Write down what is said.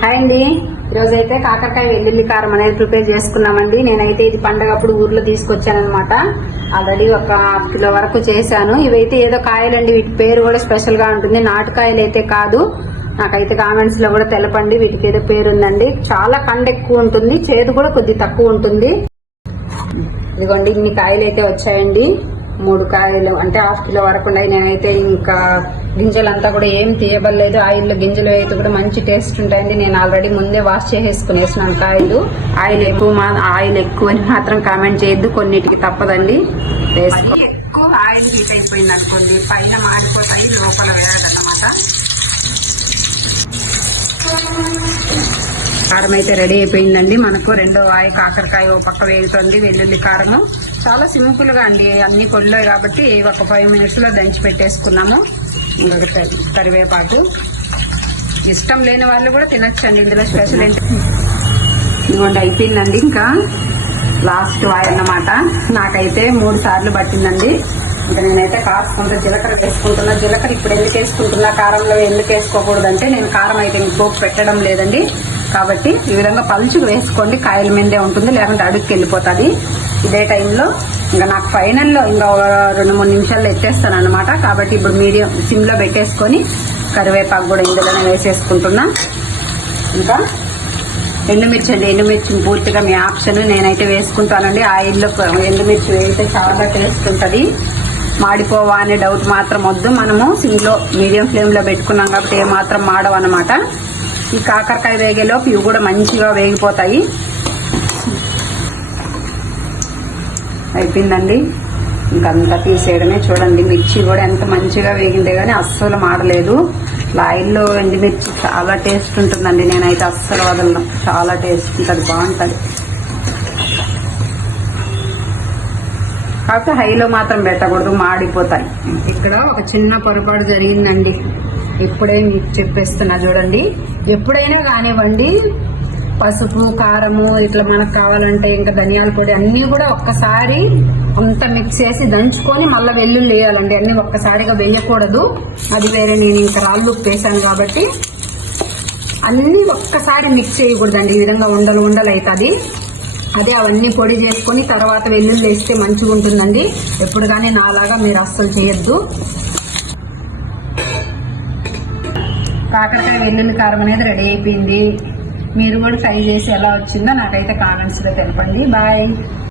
Hi అండి. ఈరోజైతే కాకరకాయ వెల్లుల్లి కారం అనేది ప్రిపేర్ చేసుకున్నామండి. నేనైతే ఇది పండగప్పుడు ఊర్లో తీసుకొచ్చాను అనమాట. ఆల్రెడీ ఒక ½ కిలో వరకు చేశాను. ఇవైతే ఏదో కాయలండి, వీటి పేరు కూడా స్పెషల్ గా ఉంటుంది. నాటుకాయలు అయితే కాదు. నాకైతే కామెంట్స్ లో కూడా తెలపండి వీటికి ఏదో పేరు ఉందండి. చాలా కండ ఎక్కువ ఉంటుంది, చేదు కూడా కొద్ది తక్కువ ఉంటుంది. ఇదిగోండి ఇన్ని కాయలు అయితే వచ్చాయండి. 3 కాయలు అంటే ½ కిలో వరకు ఉన్నాయి. నేనైతే ఇంకా గింజలంతా కూడా ఏం తీయబడలేదు. ఆయిల్లో గింజలు అయితే కూడా మంచి టేస్ట్ ఉంటాయండి. నేను ఆల్రెడీ ముందే వాష్ చేసేసుకునేసినాను కాయలు. ఆయిల్ ఎక్కువ అని మాత్రం కామెంట్ చేయొద్దు, కొన్నిటికి తప్పదండి. ఎక్కువ ఆయిల్ హీట్ అయిపోయింది అనుకోండి, పైన మాడిపోతాయి, లోపల వేయదన్నమాట. కారం అయితే రెడీ అయిపోయిందండి. మనకు రెండో కాకరకాయ ఓ పక్క వేగుతుంది. వెల్లుల్లి కారము చాలా సింపుల్ గా అండి, అన్ని పొడిలో కాబట్టి ఒక 5 మినిట్స్ లో దంచి పెట్టేసుకున్నాము. ఇంకొక కరివేపాకు, ఇష్టం లేని వాళ్ళు కూడా తినచ్చండి. ఇందులో స్పెషల్ ఏంటి, ఇదిగోండి అయిపోయిందండి. ఇంకా లాస్ట్ వాయి అన్నమాట. నాకైతే 3 సార్లు పట్టిందండి. ఇంకా నేనైతే కాసుకుంటూ జీలకర్ర వేసుకుంటున్నా. జీలకర్ర ఇప్పుడు ఎందుకు వేసుకుంటున్నా, కారంలో ఎందుకు వేసుకోకూడదంటే నేను కారం అయితే ఇంకోపు పెట్టడం లేదండి. కాబట్టి ఈ విధంగా పలుచుకు వేసుకోండి, కాయల మీదే ఉంటుంది, లేకుంటే అడుగుకి వెళ్ళిపోతుంది. ఇదే టైంలో ఇంకా నాకు ఫైనల్లో ఇంకా 2-3 నిమిషాల్లో ఎత్తేస్తాను అనమాట. కాబట్టి ఇప్పుడు మీడియం సిమ్ లో పెట్టేసుకొని కరివేపాకు కూడా ఇందులోనే వేసేసుకుంటున్నా. ఇంకా ఎండుమిర్చి అండి, ఎండుమిర్చిని పూర్తిగా మీ ఆప్షన్, నేనైతే వేసుకుంటానండి. ఆయిల్లో ఎండుమిర్చి వేస్తే చాలా టేస్ట్ ఉంటుంది. మాడిపోవా అనే డౌట్ మాత్రం వద్దు. మనము సిమ్లో మీడియం ఫ్లేమ్ లో పెట్టుకున్నాం కాబట్టి ఏమాత్రం మాడవు అనమాట. ఈ కాకరకాయ వేగేలోపు ఇవి కూడా మంచిగా వేగిపోతాయి. అయిపోయిందండి, ఇంకంతా తీసేయడమే. చూడండి మిర్చి కూడా ఎంత మంచిగా వేగిందే కానీ అస్సలు మాడలేదు. ఆయిల్లో ఎండుమిర్చి చాలా టేస్ట్ ఉంటుందండి. నేనైతే అస్సలు వదలను, చాలా టేస్ట్ ఉంటుంది, బాగుంటుంది. కాకపోతే హైలో మాత్రం పెట్టకూడదు, మాడిపోతాయి. ఇక్కడ ఒక చిన్న పొరపాటు జరిగిందండి, ఇప్పుడే మీకు చెప్పేస్తున్నా చూడండి. ఎప్పుడైనా కానివ్వండి, పసుపు కారము ఇట్లా మనకు కావాలంటే ఇంకా ధనియాల పొడి అన్ని కూడా ఒక్కసారి అంత మిక్స్ చేసి దంచుకొని మళ్ళీ వెల్లుల్లి వేయాలండి. అన్ని ఒక్కసారిగా వేయకూడదు, అది వేరే. నేను ఇంకా రాళ్ళు ఉప్పు వేసాను కాబట్టి అన్ని ఒక్కసారి మిక్స్ చేయకూడదండి. ఈ విధంగా ఉండలు ఉండలు అవుతుంది. అదే అవన్నీ పొడి చేసుకొని తర్వాత వెల్లుల్లి వేస్తే మంచిగా ఉంటుందండి. ఎప్పుడు కానీ నాలాగా మీరు అస్సలు చేయొద్దు. కాకరకాయ వెల్లుల్లి కారం అనేది రెడీ అయిపోయింది. మీరు కూడా ట్రై చేసి ఎలా వచ్చిందో నాకైతే కామెంట్స్ లో తెలపండి. బాయ్.